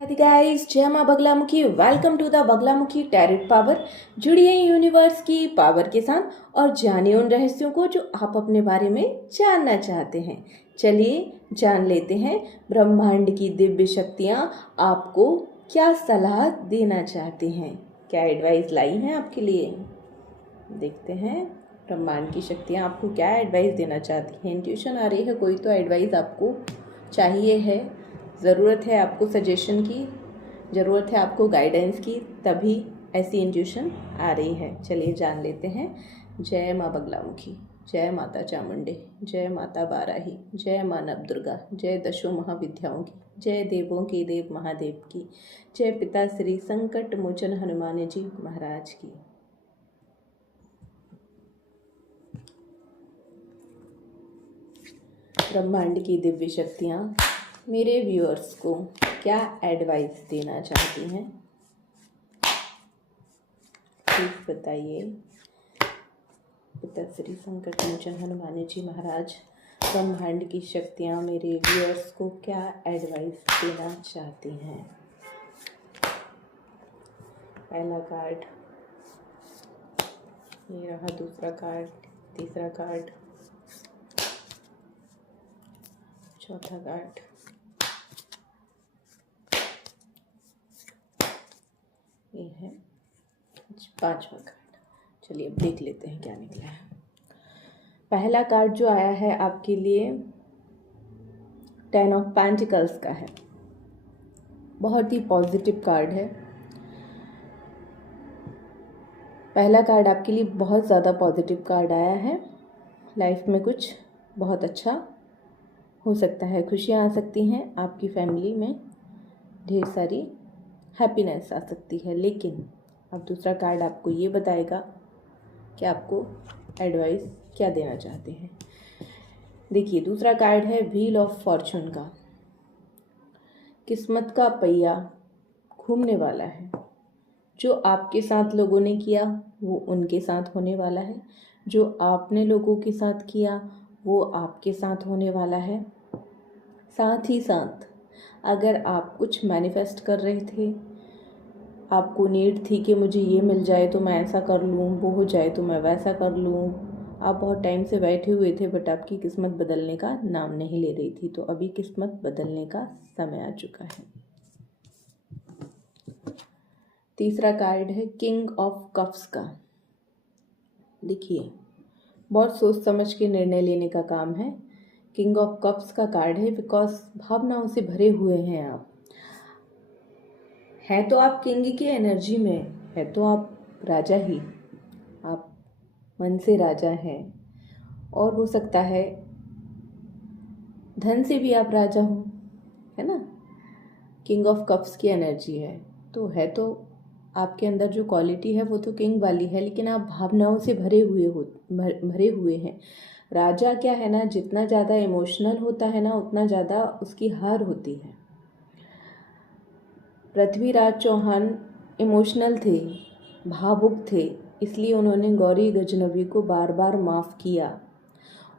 Hi guys, जय माँ Baglamukhi. Welcome to the Baglamukhi tarot power. जुड़िए यूनिवर्स की पावर के साथ और जानिए उन रहस्यों को जो आप अपने बारे में जानना चाहते हैं। चलिए जान लेते हैं ब्रह्मांड की दिव्य शक्तियाँ आपको क्या सलाह देना चाहती हैं, क्या एडवाइस लाई हैं आपके लिए। देखते हैं ब्रह्मांड की शक्तियाँ आपको क्या एडवाइस देना चाहती हैं। इंट्यूशन आ रही है, कोई तो एडवाइस आपको चाहिए है, ज़रूरत है आपको सजेशन की, ज़रूरत है आपको गाइडेंस की, तभी ऐसी इंट्यूशन आ रही है। चलिए जान लेते हैं। जय माँ बगलामुखी, जय माता चामुंडे, जय माता बाराही, जय माँ नवदुर्गा, जय दशों महाविद्याओं की, जय देवों के देव महादेव की, जय पिता श्री संकट मोचन हनुमान जी महाराज की। ब्रह्मांड की दिव्य शक्तियाँ मेरे व्यूअर्स को क्या एडवाइस देना चाहती हैं, प्लीज बताइए। पिता श्री संकट मोचन हनुमान जी महाराज, ब्रह्मांड की शक्तियाँ मेरे व्यूअर्स को क्या एडवाइस देना चाहती हैं। पहला कार्ड, ये रहा दूसरा कार्ड, तीसरा कार्ड, चौथा कार्ड, ये है पांचवा कार्ड। चलिए अब देख लेते हैं क्या निकला है। पहला कार्ड जो आया है आपके लिए 10 ऑफ पेंटिकल्स का है। बहुत ही पॉजिटिव कार्ड है। पहला कार्ड आपके लिए बहुत ज़्यादा पॉजिटिव कार्ड आया है। लाइफ में कुछ बहुत अच्छा हो सकता है, खुशियाँ आ सकती हैं, आपकी फैमिली में ढेर सारी हैप्पीनेस आ सकती है। लेकिन अब दूसरा कार्ड आपको ये बताएगा कि आपको एडवाइस क्या देना चाहते हैं। देखिए दूसरा कार्ड है व्हील ऑफ फॉर्चून का। किस्मत का पहिया घूमने वाला है। जो आपके साथ लोगों ने किया वो उनके साथ होने वाला है, जो आपने लोगों के साथ किया वो आपके साथ होने वाला है। साथ ही साथ अगर आप कुछ मैनिफेस्ट कर रहे थे, आपको नीड थी कि मुझे ये मिल जाए तो मैं ऐसा कर लूँ, वो हो जाए तो मैं वैसा कर लूँ, आप बहुत टाइम से बैठे हुए थे बट आपकी किस्मत बदलने का नाम नहीं ले रही थी, तो अभी किस्मत बदलने का समय आ चुका है। तीसरा कार्ड है किंग ऑफ कप्स का। देखिए बहुत सोच समझ के निर्णय लेने का काम है। किंग ऑफ कप्स का कार्ड है बिकॉज भावनाओं से भरे हुए हैं आप। हैं तो आप किंग की एनर्जी में, है तो आप राजा ही, आप मन से राजा हैं। और हो सकता है धन से भी आप राजा हो, है ना। किंग ऑफ कप्स की एनर्जी है तो आपके अंदर जो क्वालिटी है वो तो किंग वाली है, लेकिन आप भावनाओं से भरे हुए हैं। राजा क्या है ना, जितना ज़्यादा इमोशनल होता है ना उतना ज़्यादा उसकी हार होती है। पृथ्वीराज चौहान इमोशनल थे, भावुक थे, इसलिए उन्होंने गौरी गजनवी को बार बार माफ़ किया।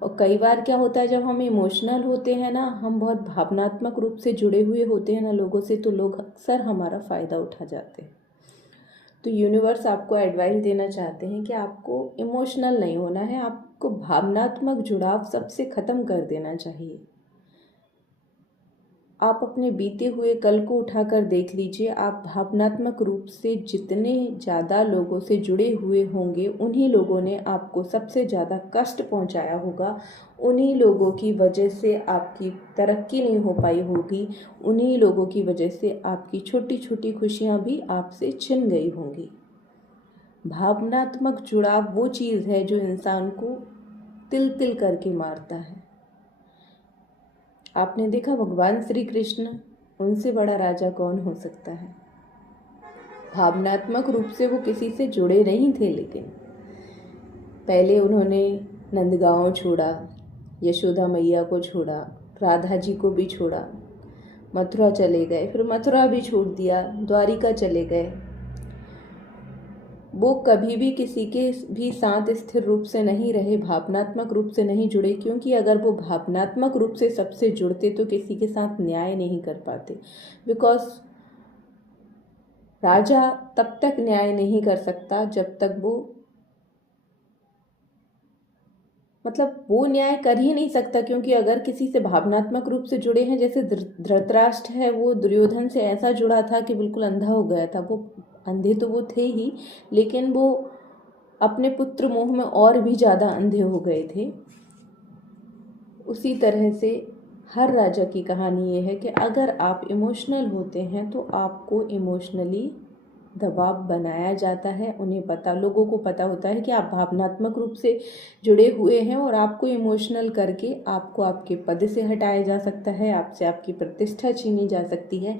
और कई बार क्या होता है जब हम इमोशनल होते हैं ना, हम बहुत भावनात्मक रूप से जुड़े हुए होते हैं ना लोगों से, तो लोग अक्सर हमारा फ़ायदा उठा जाते हैं। तो यूनिवर्स आपको एडवाइस देना चाहते हैं कि आपको इमोशनल नहीं होना है, आपको भावनात्मक जुड़ाव सबसे ख़त्म कर देना चाहिए। आप अपने बीते हुए कल को उठाकर देख लीजिए, आप भावनात्मक रूप से जितने ज़्यादा लोगों से जुड़े हुए होंगे उन्हीं लोगों ने आपको सबसे ज़्यादा कष्ट पहुंचाया होगा। उन्हीं लोगों की वजह से आपकी तरक्की नहीं हो पाई होगी, उन्हीं लोगों की वजह से आपकी छोटी छोटी खुशियां भी आपसे छिन गई होंगी। भावनात्मक जुड़ाव वो चीज़ है जो इंसान को तिल तिल करके मारता है। आपने देखा भगवान श्री कृष्ण, उनसे बड़ा राजा कौन हो सकता है। भावनात्मक रूप से वो किसी से जुड़े नहीं थे, लेकिन पहले उन्होंने नंदगांव छोड़ा, यशोदा मैया को छोड़ा, राधा जी को भी छोड़ा, मथुरा चले गए, फिर मथुरा भी छोड़ दिया, द्वारिका चले गए। वो कभी भी किसी के भी साथ स्थिर रूप से नहीं रहे, भावनात्मक रूप से नहीं जुड़े, क्योंकि अगर वो भावनात्मक रूप से सबसे जुड़ते तो किसी के साथ न्याय नहीं कर पाते। बिकॉज राजा तब तक न्याय नहीं कर सकता जब तक वो न्याय कर ही नहीं सकता, क्योंकि अगर किसी से भावनात्मक रूप से जुड़े हैं, जैसे धृतराष्ट्र है, वो दुर्योधन से ऐसा जुड़ा था कि बिल्कुल अंधा हो गया था। वो अंधे तो वो थे ही, लेकिन वो अपने पुत्र मोह में और भी ज़्यादा अंधे हो गए थे। उसी तरह से हर राजा की कहानी ये है कि अगर आप इमोशनल होते हैं तो आपको इमोशनली दबाव बनाया जाता है। लोगों को पता होता है कि आप भावनात्मक रूप से जुड़े हुए हैं और आपको इमोशनल करके आपको आपके पद से हटाया जा सकता है, आपसे आपकी प्रतिष्ठा छीनी जा सकती है,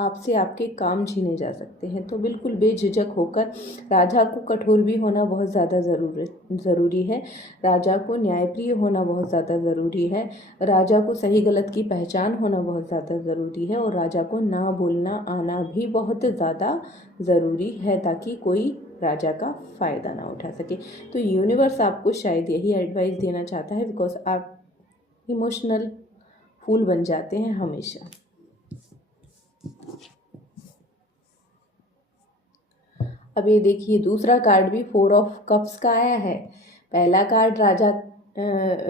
आपसे आपके काम छीने जा सकते हैं। तो बिल्कुल बेझिझक होकर राजा को कठोर भी होना बहुत ज़्यादा ज़रूरी है, राजा को न्यायप्रिय होना बहुत ज़्यादा ज़रूरी है, राजा को सही गलत की पहचान होना बहुत ज़्यादा ज़रूरी है, और राजा को ना बोलना आना भी बहुत ज़्यादा ज़रूरी है, ताकि कोई राजा का फ़ायदा ना उठा सके। तो यूनिवर्स आपको शायद यही एडवाइस देना चाहता है, बिकॉज आप इमोशनल फूल बन जाते हैं हमेशा। अब ये देखिए, दूसरा कार्ड भी 4 ऑफ कप्स का आया है। पहला कार्ड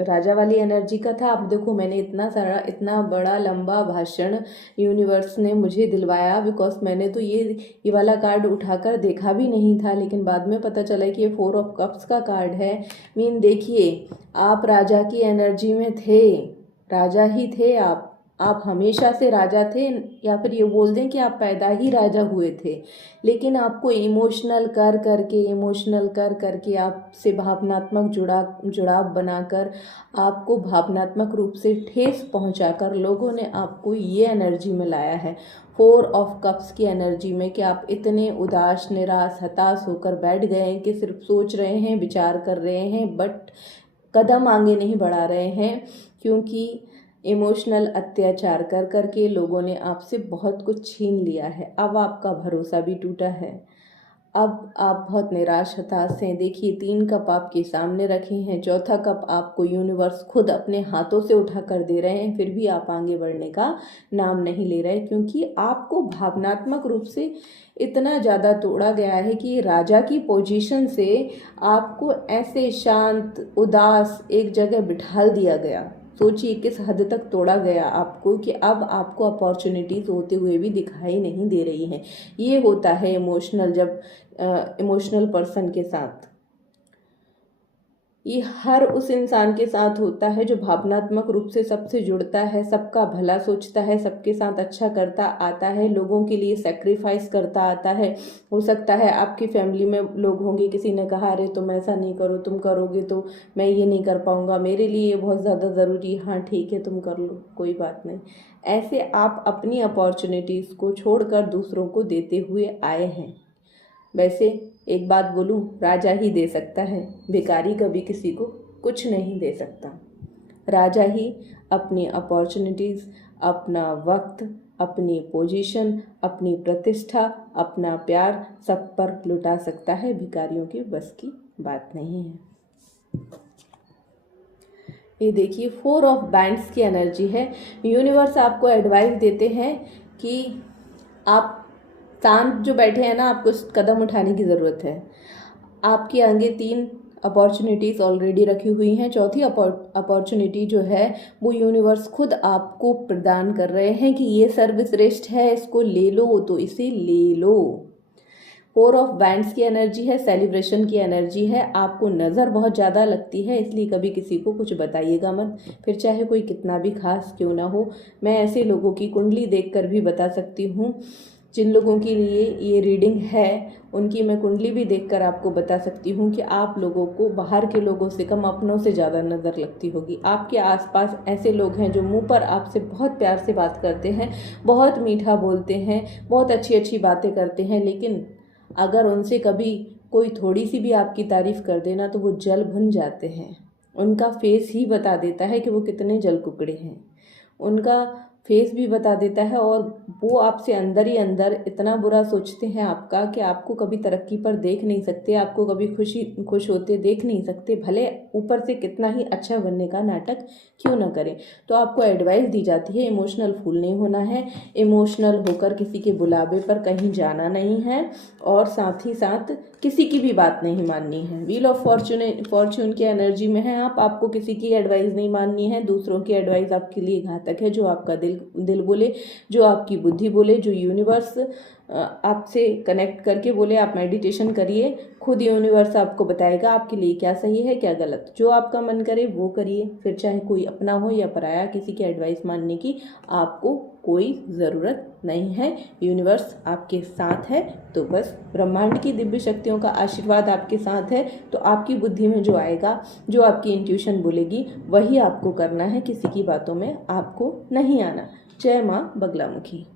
राजा वाली एनर्जी का था। अब देखो, मैंने इतना बड़ा लंबा भाषण यूनिवर्स ने मुझे दिलवाया, बिकॉज मैंने तो ये वाला कार्ड उठाकर देखा भी नहीं था, लेकिन बाद में पता चला कि ये 4 ऑफ कप्स का कार्ड है। देखिए, आप राजा की एनर्जी में थे, राजा ही थे आप हमेशा से राजा थे, या फिर ये बोल दें कि आप पैदा ही राजा हुए थे, लेकिन आपको इमोशनल कर करके आपसे भावनात्मक जुड़ाव बनाकर, आपको भावनात्मक रूप से ठेस पहुंचाकर लोगों ने आपको ये एनर्जी में लाया है, 4 ऑफ कप्स की एनर्जी में, कि आप इतने उदास, निराश, हताश होकर बैठ गए हैं कि सिर्फ सोच रहे हैं, विचार कर रहे हैं, बट कदम आगे नहीं बढ़ा रहे हैं, क्योंकि इमोशनल अत्याचार कर करके लोगों ने आपसे बहुत कुछ छीन लिया है। अब आपका भरोसा भी टूटा है, अब आप बहुत निराश, हताश हैं। देखिए, 3 कप आपके सामने रखे हैं, चौथा कप आपको यूनिवर्स खुद अपने हाथों से उठा कर दे रहे हैं, फिर भी आप आगे बढ़ने का नाम नहीं ले रहे, क्योंकि आपको भावनात्मक रूप से इतना ज़्यादा तोड़ा गया है कि राजा की पोजीशन से आपको ऐसे शांत, उदास एक जगह बिठाल दिया गया। सोचिए किस हद तक तोड़ा गया आपको, कि अब आपको अपॉर्चुनिटीज होते हुए भी दिखाई नहीं दे रही हैं। ये होता है इमोशनल पर्सन के साथ। ये हर उस इंसान के साथ होता है जो भावनात्मक रूप से सबसे जुड़ता है, सबका भला सोचता है, सबके साथ अच्छा करता आता है, लोगों के लिए सेक्रीफाइस करता आता है। हो सकता है आपकी फैमिली में लोग होंगे, किसी ने कहा अरे तुम ऐसा नहीं करो, तुम करोगे तो मैं ये नहीं कर पाऊँगा, मेरे लिए ये बहुत ज़्यादा ज़रूरी है, हाँ ठीक है तुम कर लो, कोई बात नहीं। ऐसे आप अपनी अपॉर्चुनिटीज़ को छोड़कर दूसरों को देते हुए आए हैं। वैसे एक बात बोलूं, राजा ही दे सकता है, भिखारी कभी किसी को कुछ नहीं दे सकता। राजा ही अपनी अपॉर्चुनिटीज़, अपना वक्त, अपनी पोजीशन, अपनी प्रतिष्ठा, अपना प्यार सब पर लुटा सकता है, भिखारियों की बस की बात नहीं है। ये देखिए, 4 ऑफ बैंड्स की एनर्जी है। यूनिवर्स आपको एडवाइस देते हैं कि आप शांत जो बैठे हैं ना, आपको कदम उठाने की ज़रूरत है। आपके आगे 3 अपॉर्चुनिटीज़ ऑलरेडी रखी हुई हैं, चौथी अपॉर्चुनिटी जो है वो यूनिवर्स खुद आपको प्रदान कर रहे हैं कि ये सर्वश्रेष्ठ है, इसको ले लो, तो इसे ले लो। 4 ऑफ बैंड्स की एनर्जी है, सेलिब्रेशन की एनर्जी है। आपको नज़र बहुत ज़्यादा लगती है, इसलिए कभी किसी को कुछ बताइएगा मत, फिर चाहे कोई कितना भी खास क्यों ना हो। मैं ऐसे लोगों की कुंडली देखकर भी बता सकती हूँ, जिन लोगों के लिए ये रीडिंग है उनकी मैं कुंडली भी देखकर आपको बता सकती हूँ कि आप लोगों को बाहर के लोगों से कम अपनों से ज़्यादा नज़र लगती होगी। आपके आसपास ऐसे लोग हैं जो मुंह पर आपसे बहुत प्यार से बात करते हैं, बहुत मीठा बोलते हैं, बहुत अच्छी अच्छी बातें करते हैं, लेकिन अगर उनसे कभी कोई थोड़ी सी भी आपकी तारीफ़ कर देना तो वो जल भुन जाते हैं। उनका फेस ही बता देता है कि वो कितने जल कुकड़े हैं। उनका फेस भी बता देता है, और वो आपसे अंदर ही अंदर इतना बुरा सोचते हैं आपका कि आपको कभी तरक्की पर देख नहीं सकते, आपको कभी खुश होते देख नहीं सकते, भले ऊपर से कितना ही अच्छा बनने का नाटक क्यों ना करें। तो आपको एडवाइस दी जाती है, इमोशनल फूल नहीं होना है, इमोशनल होकर किसी के बुलावे पर कहीं जाना नहीं है, और साथ ही साथ किसी की भी बात नहीं माननी है। व्हील ऑफ फॉर्च्यून की एनर्जी में है आप, आपको किसी की एडवाइस नहीं माननी है। दूसरों की एडवाइस आपके लिए घातक है। जो आपका दिल बोले, जो आपकी बुद्धि बोले, जो यूनिवर्स आपसे कनेक्ट करके बोले आप मेडिटेशन करिए, खुद यूनिवर्स आपको बताएगा आपके लिए क्या सही है क्या गलत। जो आपका मन करे वो करिए, फिर चाहे कोई अपना हो या पराया, किसी की एडवाइस मानने की आपको कोई ज़रूरत नहीं है। यूनिवर्स आपके साथ है, तो बस ब्रह्मांड की दिव्य शक्तियों का आशीर्वाद आपके साथ है, तो आपकी बुद्धि में जो आएगा, जो आपकी इंट्यूशन बोलेगी, वही आपको करना है। किसी की बातों में आपको नहीं आना। जय माँ बगलामुखी।